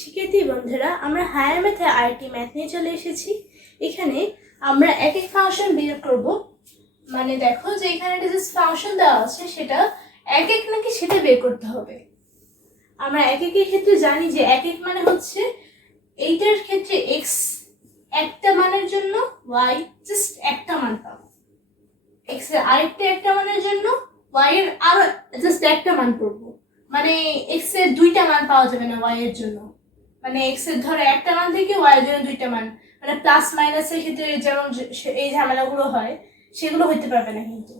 শিক্ষার্থী বন্ধুরা, আমরা হায়ার ম্যাথে আরেকটি ম্যাথ নিয়ে চলে এসেছি। এখানে আমরা এক এক ফাংশন বের করব। মানে দেখো যে এখানে একটা যে ফাংশন দেওয়া আছে সেটা এক এক নাকি সেটা বের করতে হবে। আমরা এক একের ক্ষেত্রে জানি যে এক এক মানে হচ্ছে এইটার ক্ষেত্রে x একটা মানের জন্য y জাস্ট একটা মান পাবো, x এর আরেকটা একটা মানের জন্য y এর আরো জাস্ট একটা মান পড়বো। মানে x এর দুইটা মান পাওয়া যাবে না y এর জন্য। মানে x এর ধরো একটা মান থেকে y এর জন্য দুইটা মান, মানে প্লাস মাইনাসের ক্ষেত্রে যেমন এই ঝামেলাগুলো হয় সেগুলো হইতে পারবে না। কিন্তু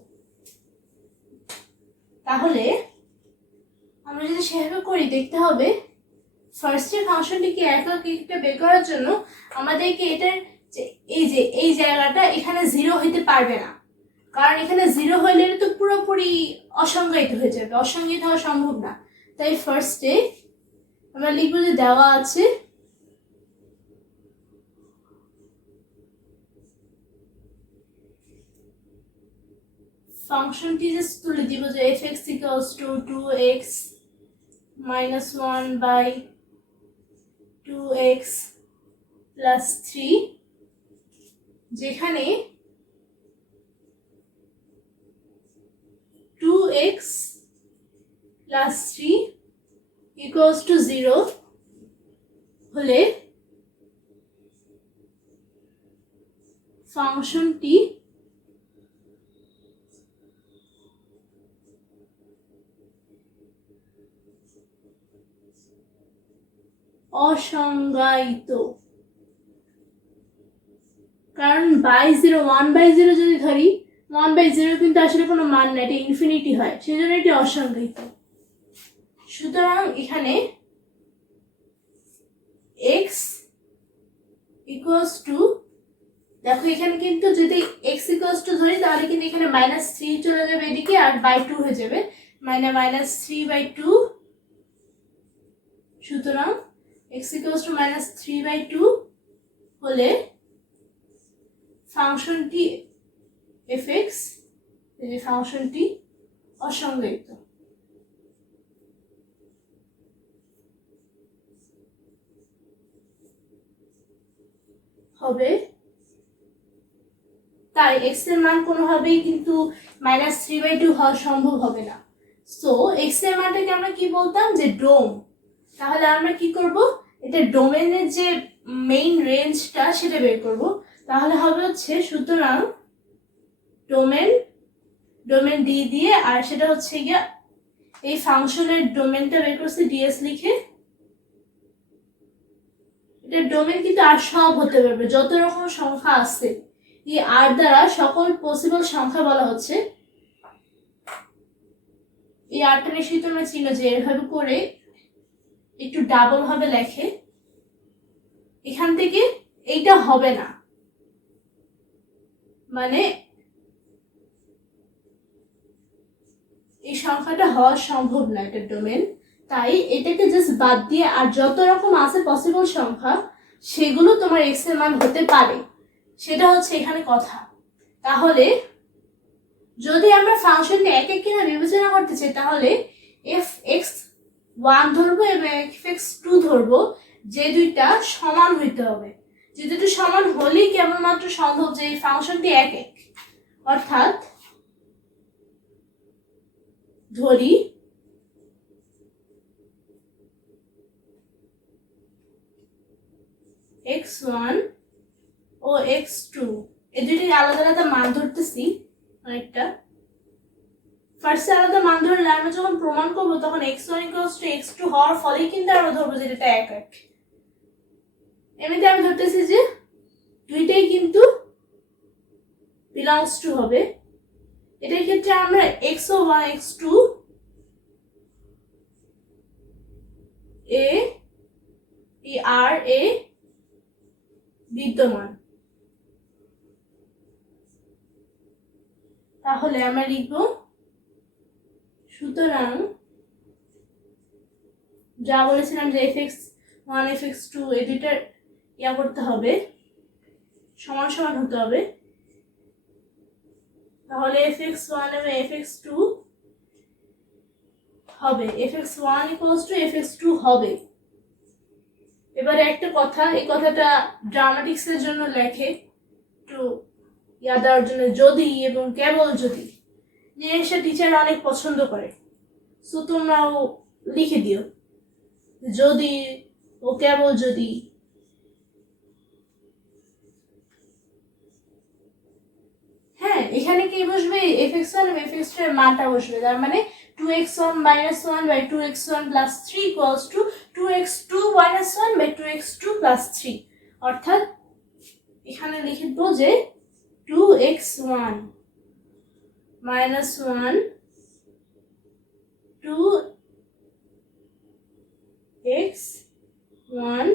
তাহলে আমরা যদি সেভাবে করি দেখতে হবে ফার্স্টের ফাংশনটিকে একটা বের করার জন্য আমাদেরকে এটার যে এই জায়গাটা এখানে জিরো হইতে পারবে না, কারণ এখানে জিরো হইলে তো পুরোপুরি অসংজ্ঞায়িত হয়ে যাবে, অসংজ্ঞায়িত হওয়া সম্ভব না। তাই ফার্স্টে আমরা লিখবো যে দেওয়া আছে ফাংশনটি জাস্ট তুলে দিব যে fx equals to 2x minus 1 by 2x plus 3, যেখানে 2x plus 3 equals to 0 হলে ফাংশনটি অসংজ্ঞায়িত। কারণ বাই 0 1/0 যদি ধরি 1/0 কিন্তু আসলে কোনো মান না, এটা ইনফিনিটি হয়, সেজন্য এটি অসংজ্ঞায়িত। সুতরাং এখানে x equals to, দেখো এখানে কিন্তু যদি x equals to ধরি তাহলে কিন্তু এখানে -3 চলে যাবে এদিকে আর /2 হয়ে যাবে, মানে -3/2। সুতরাং x equals to -3/2 হলে ফাংশনটি fx, এই ফাংশনটি অসংজ্ঞায়িত হবে। তাই x এর মান কোনোভাবেই কিন্তু -3/2 হওয়া সম্ভব হবে না। সো x এর মানটাকে আমরা কি বলতাম যে ডোম। তাহলে আমরা কি করব, এটা ডোমেনের যে মেইন রেঞ্জটা সেটা বের করব। তাহলে হবে হচ্ছে, সুতরাং ডোমেন ডি দিয়ে, আর সেটা হচ্ছে গিয়া এই ফাংশনের ডোমেনটা বের করছে ds লিখে। এটা ডোমেন কিন্তু আর সব হতে পারবে, যত রকম সংখ্যা আছে এই আর দ্বারা সকল পসিবল সংখ্যা বলা হচ্ছে। এই আরটা নিশ্চয়ই তোমরা চিনো যে এভাবে করে একটু ডাবল ভাবে লেখে, এখান থেকে এইটা হবে না, মানে এই সংখ্যাটা হওয়া সম্ভব না, এটা ডোমেন। তাই এটাকে জাস্ট বাদ দিয়ে আর যত রকম আছে পসিবল সংখ্যা সেগুলো তোমার x এর মান হতে পারে, সেটা হচ্ছে এখানে কথা। তাহলে যদি আমরা ফাংশনটি এক এক কিনা বিবেচনা করতে চাই তাহলে fx1 ধরবো এবং fx2 ধরবো, যে দুইটা সমান হইতে হবে। যে দুটো সমান হলেই কেবলমাত্র সম্ভব যে এই ফাংশনটি এক এক। অর্থাৎ ধরি x1 ও x2 এই দুটি আলাদা আলাদা মান ধরতেছি অনেকটা। ফার্স্টে আলাদা মান ধরলে আমরা যখন প্রমাণ করবো তখন x1 = x2 হওয়ার ফলেই কিন্তু আমরা ধরবো যে এটা এক এক। এমনিতে আমি ধরতেছি যে দুইটাই কিন্তু বিলংস টু হবে। এটার ক্ষেত্রে আমরা x1 x2 এ আর এ বিদ্যমান। তাহলে আমরা লিখব, সুতরাং যা বলেছিলাম যে fx1 fx2 এই দুইটার ইয়া করতে হবে, সমান সমান হতে হবে। তাহলে fx1 এবং fx2 হবে, fx1 = fx2 হবে। এবারে একটা কথা, এই কথাটা ড্রামাটিক্সের জন্য লেখে, একটু ইয়াদ দেওয়ার জন্য, যদি এবং কেবল যদি জিনিসটা টিচার অনেক পছন্দ করে, সো তোমরাও লিখে দিও যদি ও কেবল যদি। হ্যাঁ, এখানে কি বসবে, fx1 এবং fx2 এর মানটা বসবে, তার মানে 2x1 minus 1 by 2x1 plus 3 equals to 2x2 minus 1 by 2x2 plus 3, অর্থাৎ এখানে লিখে দেবো যে 2x1 minus 1 2x1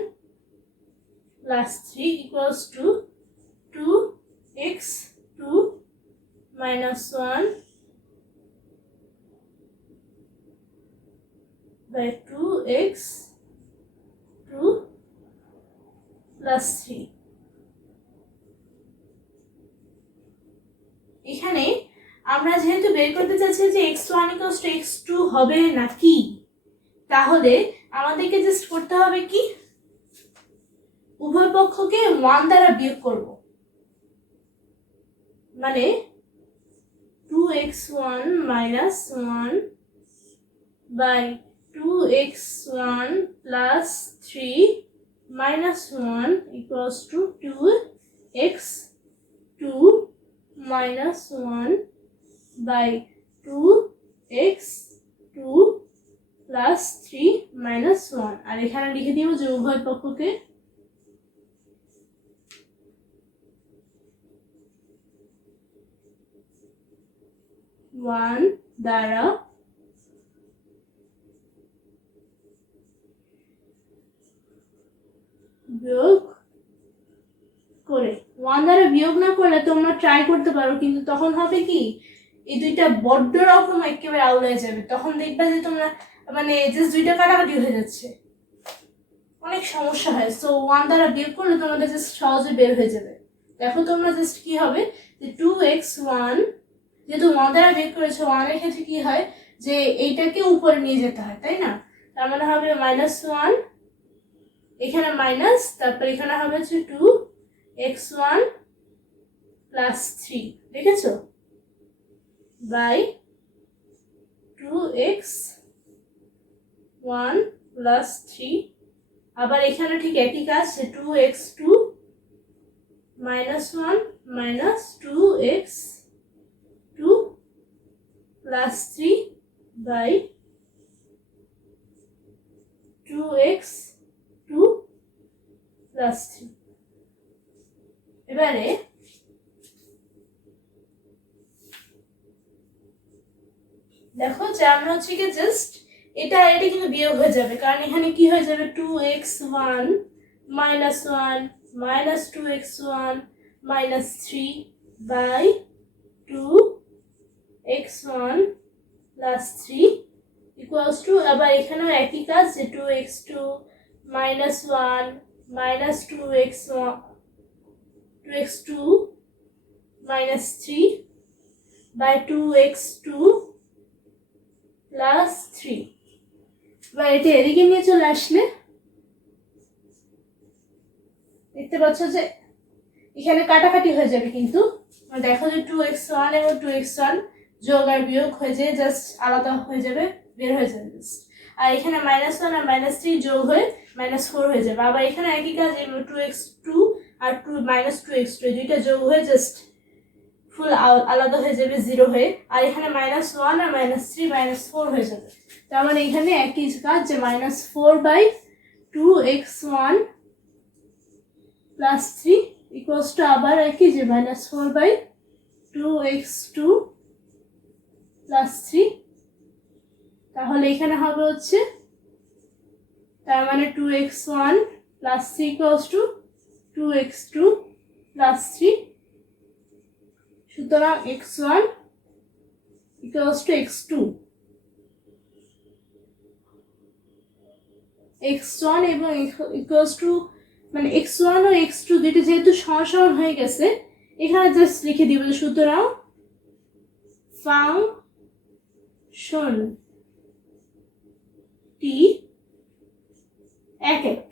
plus 3 equals to 2x2 minus 1 by 2x2 plus 3। এখানে আমরা যেহেতু বের করতে চাচ্ছি যে x1 equals to x2 হবে নাকি, তাহলে আমাদেরকে জাস্ট করতে হবে কি, উভয় পক্ষকে 1 দ্বারা বিয়োগ করব, মানে 2x1 minus 1 by 2x1 plus 3 minus 1 equals to 2x2 minus 1 by 2x2 plus 3 minus 1, আর এখানে লিখে দিব যে উভয় পক্ষকে 1 দ্বারা বিয়োগ করে। 1 দ্বারা বিয়োগ না করলে তোমরা ট্রাই করতে পারো, কিন্তু তখন হবে কি, এই দুইটা বড্ড রকম একেবারে আউলায় যাবে, তখন দেখবে যে তোমরা মানে জাস্ট দুইটা কাটাকাটি হয়ে যাচ্ছে, অনেক সমস্যা হয়। সো 1 দ্বারা বিয়োগ করলে তোমাদের জাস্ট সহজে বের হয়ে যাবে। দেখো তোমরা জাস্ট কি হবে যে 2x1, যেহেতু 1 দ্বারা বিয়োগ করেছো, 1 এর ক্ষেত্রে কি হয় যে এইটাকে উপরে নিয়ে যেতে হয়, তাই না? তার মানে হবে -1, এখানে মাইনাস, তারপর এখানে হবে হচ্ছে 2x1 plus 3, দেখেছো, বাই 2x1 plus 3, আবার এখানে ঠিক একই কাজ, 2x2 minus 1 minus 2x2 plus 3 by 2x2 plus 3। এবারে দেখো যে আমরা হচ্ছে কি জাস্ট এটা কিন্তু বিয়োগ হয়ে যাবে, কারণ এখানে কি হয়ে যাবে 2x1 minus 1 minus 2x1 minus 3 by 2x1 plus 3 equals to, আবার এখানেও একই কাজ, যে 2x2 minus 1 minus 2x2 minus 3 by 2x2 plus 3, বা এটা এদিকে নিয়ে চলে আসলে দেখতে পাচ্ছ যে এখানে কাটাকাটি হয়ে যাবে, কিন্তু দেখো যে 2x1 এবং 2x1 যোগ আর বিয়োগ হয়ে যায়, জাস্ট আলাদা হয়ে যাবে, বের হয়ে যাবে জাস্ট। আর এখানে -1 আর -3 যোগ হয়ে -4 হয়ে যাবে, আবার এখানে একই কাজ, 2x2 আর -2x2 দুইটা যোগ হয়ে জাস্ট ফুল আলাদা হয়ে যাবে, 0 হয়ে, আর এখানে -1 আর -3 -4 হয়ে যাবে। তার মানে এখানে একই কাজ, যে -4 by 2x1 plus 3 equals to আবার একই, যে -4 by 2x2 plus 3, তাহলে এখানে হবে হচ্ছে, তার মানে 2x1 plus 3 equals to 2x2 plus 3, সুতরাং x1 equals to x2, x1 এবং equals to মানে x1 ও x2 দুটো যেহেতু সমান হয়ে গেছে, এখানে জাস্ট লিখে দিব, সুতরাং ফাংশনটি এক এক,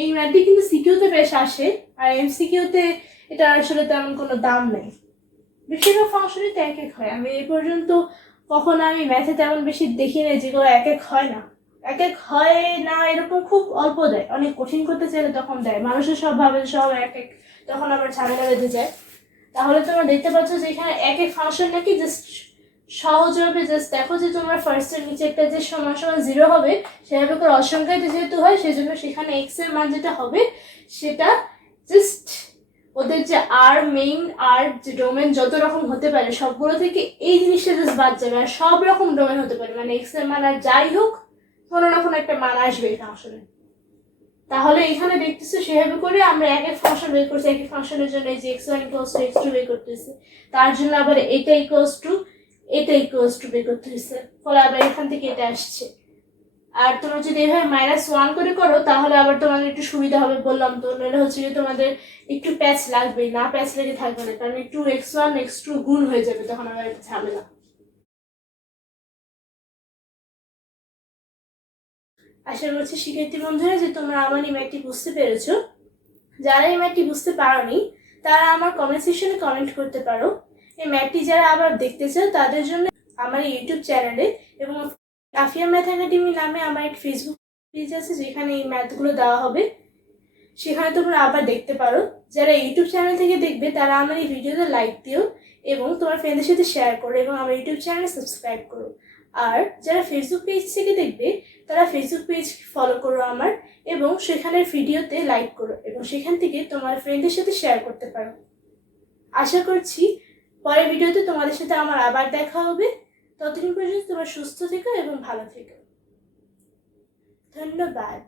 এই ম্যাথটি কিন্তু সিকিউতে বেশ আসে, আর এমসিকিউতে এটা আসলে তেমন কোনো দাম নেই। বেশিরভাগ ফাংশনই তো এক এক হয়। আমি এই পর্যন্ত কখনো আমি ম্যাথে তেমন বেশি দেখি না যেগুলো এক এক হয় না। এক এক হয় না এরকম খুব অল্প দেয়, অনেক কঠিন করতে চাইলে তখন দেয়। মানুষের সব ভাবে সব এক এক, তখন আবার ঝামেলা বেঁধে যায়। তাহলে তোমরা দেখতে পাচ্ছ যে এখানে এক এক ফাংশন নাকি জাস্ট সহজ হবে। জাস্ট দেখো যে তোমরা ফার্স্টের নিচে একটা যে সমান সমান 0 হবে, সেভাবে করে অসংখ্যাতে যেহেতু হয় সেজন্য সেখানে এক্স এর মান যেটা হবে সেটা জাস্ট ওদের যে আর মেইন আর যে ডোমেন যত রকম হতে পারে সবগুলো থেকে এই জিনিসটা জাস্ট বাদ যাবে, আর সব রকম ডোমেন হতে পারে, মানে এক্স এর মান আর যাই হোক কোনো না কোনো একটা মান আসবে এই ফাংশনে। তাহলে এখানে দেখতেছি সেভাবে করে আমরা এক এক ফাংশন বের করছি। এক এক ফাংশনের জন্য এই যে x1 = x2 বের করতেছি, তার জন্য আবার এটা ইকুয়ালস টু বের করতে হয়েছে, ফলে আবার এখান থেকে এটা আসছে। আর তোমরা যদি এভাবে -1 করে করো তাহলে আবার তোমাদের একটু সুবিধা হবে, বললাম তো। নাহলে হচ্ছে যে তোমাদের একটু প্যাচ লাগবে, না প্যাচ লেগে থাকবে না, কারণ একটু x1 x2 গুণ হয়ে যাবে, তখন আবার একটা ঝামেলা। আশা করছি শিক্ষার্থী বন্ধুরা যে তোমরা আমার এই ম্যাথটি বুঝতে পেরেছো। যারা এই ম্যাথটি বুঝতে পারোনি তারা আমার কমেন্ট সেকশনে কমেন্ট করতে পারো। এই ম্যাথটি যারা আবার দেখতে চাও তাদের জন্য আমার ইউটিউব চ্যানেলে এবং আফিয়া ম্যাথ একাডেমি নামে আমার একটা ফেসবুক পেজ আছে, যেখানে এই ম্যাথগুলো দেওয়া হবে, সেখানে তোমরা আবার দেখতে পারো। যারা ইউটিউব চ্যানেল থেকে দেখবে তারা আমার এই ভিডিওতে লাইক দিও এবং তোমার ফ্রেন্ডদের সাথে শেয়ার করো এবং আমার ইউটিউব চ্যানেলে সাবস্ক্রাইব করো। আর যারা ফেসবুক পেজ থেকে দেখবে তারা ফেসবুক পেজ ফলো করো আমার, এবং সেখানের ভিডিওতে লাইক করো এবং সেখান থেকে তোমার ফ্রেন্ডদের সাথে শেয়ার করতে পারো। আশা করছি পরের ভিডিওতে তোমাদের সাথে আমার আবার দেখা হবে। ততদিন পর্যন্ত তোমরা সুস্থ থেকো এবং ভালো থেকো। ধন্যবাদ।